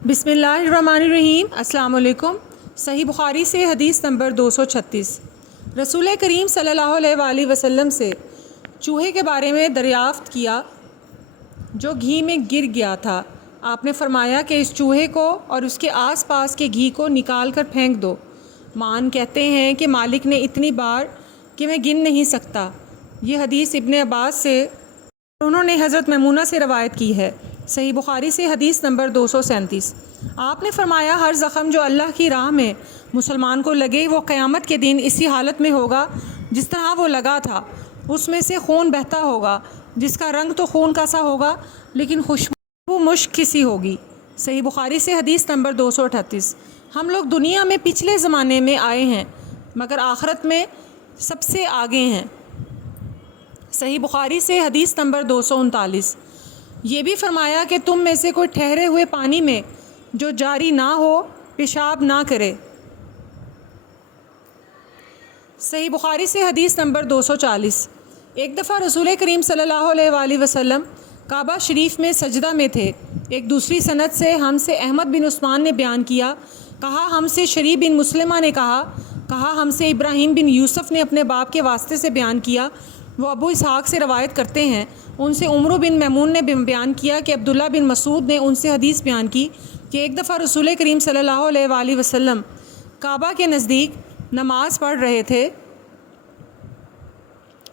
بسم اللہ الرحمن الرحیم۔ السلام علیکم۔ صحیح بخاری سے حدیث نمبر 236۔ رسول کریم صلی اللہ علیہ وآلہ وسلم سے چوہے کے بارے میں دریافت کیا جو گھی میں گر گیا تھا۔ آپ نے فرمایا کہ اس چوہے کو اور اس کے آس پاس کے گھی کو نکال کر پھینک دو۔ مان کہتے ہیں کہ مالک نے اتنی بار کہ میں گن نہیں سکتا۔ یہ حدیث ابن عباس سے، انہوں نے حضرت میمونہ سے روایت کی ہے۔ صحیح بخاری سے حدیث نمبر 237۔ آپ نے فرمایا ہر زخم جو اللہ کی راہ میں مسلمان کو لگے وہ قیامت کے دن اسی حالت میں ہوگا جس طرح وہ لگا تھا۔ اس میں سے خون بہتا ہوگا جس کا رنگ تو خون کا سا ہوگا لیکن خوشبو مشک کی سی ہوگی۔ صحیح بخاری سے حدیث نمبر 238۔ ہم لوگ دنیا میں پچھلے زمانے میں آئے ہیں مگر آخرت میں سب سے آگے ہیں۔ صحیح بخاری سے حدیث نمبر 239۔ یہ بھی فرمایا کہ تم میں سے کوئی ٹھہرے ہوئے پانی میں جو جاری نہ ہو پیشاب نہ کرے۔ صحیح بخاری سے حدیث نمبر 240۔ ایک دفعہ رسول کریم صلی اللہ علیہ وآلہ وسلم کعبہ شریف میں سجدہ میں تھے۔ ایک دوسری سند سے ہم سے احمد بن عثمان نے بیان کیا، کہا ہم سے شریف بن مسلمہ نے کہا ہم سے ابراہیم بن یوسف نے اپنے باپ کے واسطے سے بیان کیا، وہ ابو اسحاق سے روایت کرتے ہیں۔ ان سے عمرو بن میمون نے بیان کیا کہ عبداللہ بن مسعود نے ان سے حدیث بیان کی کہ ایک دفعہ رسول کریم صلی اللہ علیہ وآلہ وسلم کعبہ کے نزدیک نماز پڑھ رہے تھے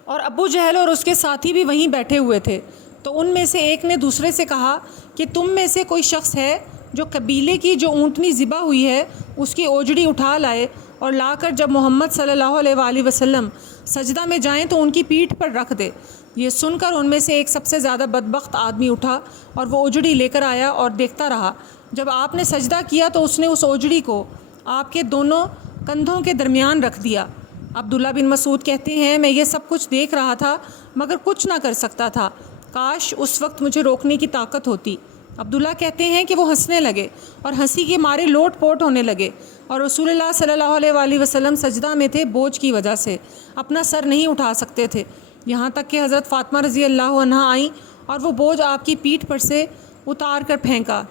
اور ابو جہل اور اس کے ساتھی بھی وہیں بیٹھے ہوئے تھے، تو ان میں سے ایک نے دوسرے سے کہا کہ تم میں سے کوئی شخص ہے جو قبیلے کی جو اونٹنی ذبح ہوئی ہے اس کی اوجڑی اٹھا لائے اور لا کر جب محمد صلی اللہ علیہ وآلہ وسلم سجدہ میں جائیں تو ان کی پیٹھ پر رکھ دے۔ یہ سن کر ان میں سے ایک سب سے زیادہ بدبخت آدمی اٹھا اور وہ اوجڑی لے کر آیا اور دیکھتا رہا۔ جب آپ نے سجدہ کیا تو اس نے اس اوجڑی کو آپ کے دونوں کندھوں کے درمیان رکھ دیا۔ عبداللہ بن مسعود کہتے ہیں میں یہ سب کچھ دیکھ رہا تھا مگر کچھ نہ کر سکتا تھا، کاش اس وقت مجھے روکنے کی طاقت ہوتی۔ عبداللہ کہتے ہیں کہ وہ ہنسنے لگے اور ہنسی کے مارے لوٹ پوٹ ہونے لگے، اور رسول اللہ صلی اللہ علیہ وآلہ وسلم سجدہ میں تھے، بوجھ کی وجہ سے اپنا سر نہیں اٹھا سکتے تھے، یہاں تک کہ حضرت فاطمہ رضی اللہ عنہا آئیں اور وہ بوجھ آپ کی پیٹھ پر سے اتار کر پھینکا۔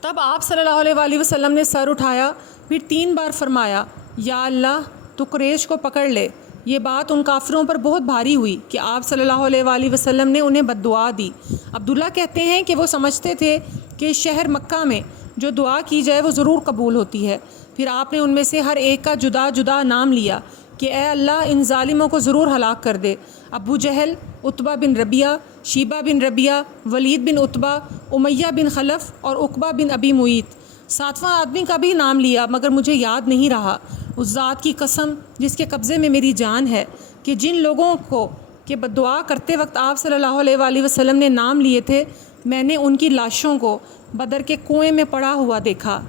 تب آپ صلی اللہ علیہ وآلہ وسلم نے سر اٹھایا، پھر 3 بار فرمایا یا اللہ تو قریش کو پکڑ لے۔ یہ بات ان کافروں پر بہت بھاری ہوئی کہ آپ صلی اللہ علیہ وآلہ وسلم نے انہیں بد دعا دی۔ عبداللہ کہتے ہیں کہ وہ سمجھتے تھے کہ شہر مکہ میں جو دعا کی جائے وہ ضرور قبول ہوتی ہے۔ پھر آپ نے ان میں سے ہر ایک کا جدا جدا نام لیا کہ اے اللہ ان ظالموں کو ضرور ہلاک کر دے۔ ابو جہل، عتبہ بن ربیعہ، شیبہ بن ربیعہ، ولید بن عتبہ، امیہ بن خلف اور عقبہ بن ابی معیط۔ 7واں آدمی کا بھی نام لیا مگر مجھے یاد نہیں رہا۔ اس ذات کی قسم جس کے قبضے میں میری جان ہے کہ جن لوگوں کو کہ بد دعا کرتے وقت آپ صلی اللہ علیہ وآلہ وسلم نے نام لیے تھے، میں نے ان کی لاشوں کو بدر کے کنویں میں پڑا ہوا دیکھا۔